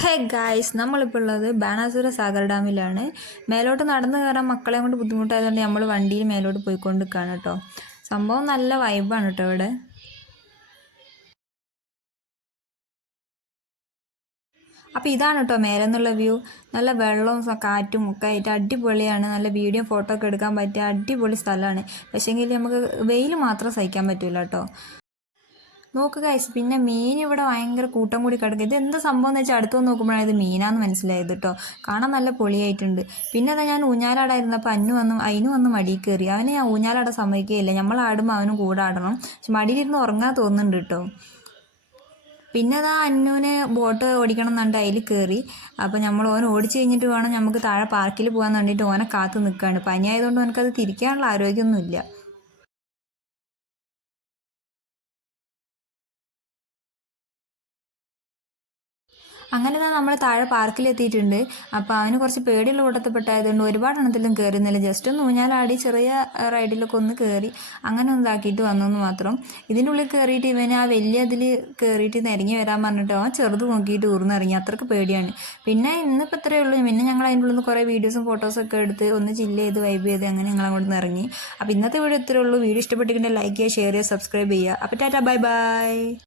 Hey guys, നമ്മളിപ്പോൾ ഉള്ളത് ബാണാസുര സാഗർ ഡാമിലാണ്. മേലോട്ട് നടന്നു കയറാൻ മക്കളെ കൊണ്ട് ബുദ്ധിമുട്ടായതുകൊണ്ട് നമ്മൾ വണ്ടിയിൽ മേലോട്ട് പോയിക്കൊണ്ട് നിൽക്കുകയാണ് കേട്ടോ. സംഭവം നല്ല വൈബാണ് കേട്ടോ ഇവിടെ. അപ്പോൾ ഇതാണ് കേട്ടോ മേലെ നിന്നുള്ള വ്യൂ. നല്ല വെള്ളവും കാറ്റും ഒക്കെ ആയിട്ട് അടിപൊളിയാണ്. നല്ല വീഡിയോ ഫോട്ടോ ഒക്കെ എടുക്കാൻ പറ്റിയ അടിപൊളി സ്ഥലമാണ്. പക്ഷേങ്കിൽ നമുക്ക് വെയിൽ മാത്രം സഹിക്കാൻ പറ്റില്ല കേട്ടോ. നോക്കുക ഗൈസ്, പിന്നെ മീൻ ഇവിടെ ഭയങ്കര കൂട്ടം കൂടി കിടക്കുക. ഇത് എന്ത് സംഭവം എന്ന് വെച്ചാൽ അടുത്ത് നോക്കുമ്പോഴാണ് ഇത് മീനാന്ന് മനസ്സിലായത് കേട്ടോ. കാണാൻ നല്ല പൊളിയായിട്ടുണ്ട്. പിന്നെ അതാ ഞാൻ ഊഞ്ഞാലാടായിരുന്നപ്പോൾ അതിന് വന്ന് മടിയിൽ കയറി. അവനെ ഞാൻ ഊഞ്ഞാലാടാൻ സമ്മതിക്കുകയില്ല. നമ്മളാടുമ്പോൾ അവനും കൂടെ ആടണം. പക്ഷെ മടിയിലിരുന്ന് ഉറങ്ങാൻ തോന്നുന്നുണ്ട് കേട്ടോ. പിന്നെ അതാ അന്നുവിനെ ബോട്ട് ഓടിക്കണം എന്നുണ്ട്, അതിൽ കയറി. അപ്പോൾ നമ്മൾ ഓൻ ഓടിച്ചു കഴിഞ്ഞിട്ട് വേണം നമുക്ക് താഴെ പാർക്കിൽ പോകാൻ വേണ്ടിയിട്ട് ഓനെ കാത്ത് നിൽക്കുകയാണ്. പനിയായതുകൊണ്ട് ഓനക്കത് തിരിക്കാനുള്ള ആരോഗ്യമൊന്നുമില്ല. അങ്ങനെ തന്നെ നമ്മൾ താഴെ പാർക്കിലെത്തിയിട്ടുണ്ട്. അപ്പോൾ അവന് കുറച്ച് പേടിയുള്ള കൂട്ടത്തിൽപ്പെട്ടായതുകൊണ്ട് ഒരുപാട് എണ്ണത്തിലും കയറുന്നില്ല. ജസ്റ്റ് ഒന്ന് ഊഞ്ഞാലാടി ചെറിയ റൈഡിലൊക്കെ ഒന്ന് കയറി അങ്ങനെ ഒന്ന് ഇതാക്കിയിട്ട് വന്നെന്ന് മാത്രം. ഇതിൻ്റെ ഉള്ളിൽ കയറിയിട്ട് ഇവന് ആ വലിയ അതിൽ കയറിയിട്ട് നിരങ്ങി വരാൻ പറഞ്ഞിട്ട് അവൻ ചെറുത് നോക്കിയിട്ട് ഊർന്നിറങ്ങി. അത്രയ്ക്ക് പേടിയാണ്. പിന്നെ ഇന്നിപ്പോൾ ഇത്രയേ ഉള്ളൂ. പിന്നെ ഞങ്ങൾ അതിൻ്റെ ഉള്ളിൽ നിന്ന് കുറേ വീഡിയോസും ഫോട്ടോസൊക്കെ എടുത്ത് ഒന്ന് ചില്ല് ചെയ്ത് വൈബ് ചെയ്ത് അങ്ങനെ ഞങ്ങൾ അങ്ങോട്ട് നിന്ന് ഇറങ്ങി. അപ്പോൾ ഇന്നത്തെ വീഡിയോ ഇത്രയേ ഉള്ളൂ. വീഡിയോ ഇഷ്ടപ്പെട്ടിട്ടുണ്ടെങ്കിൽ ലൈക്ക് ചെയ്യുക, ഷെയർ ചെയ്യുക, സബ്സ്ക്രൈബ് ചെയ്യുക. അപ്പോൾ ടാറ്റാ, ബൈ ബൈ.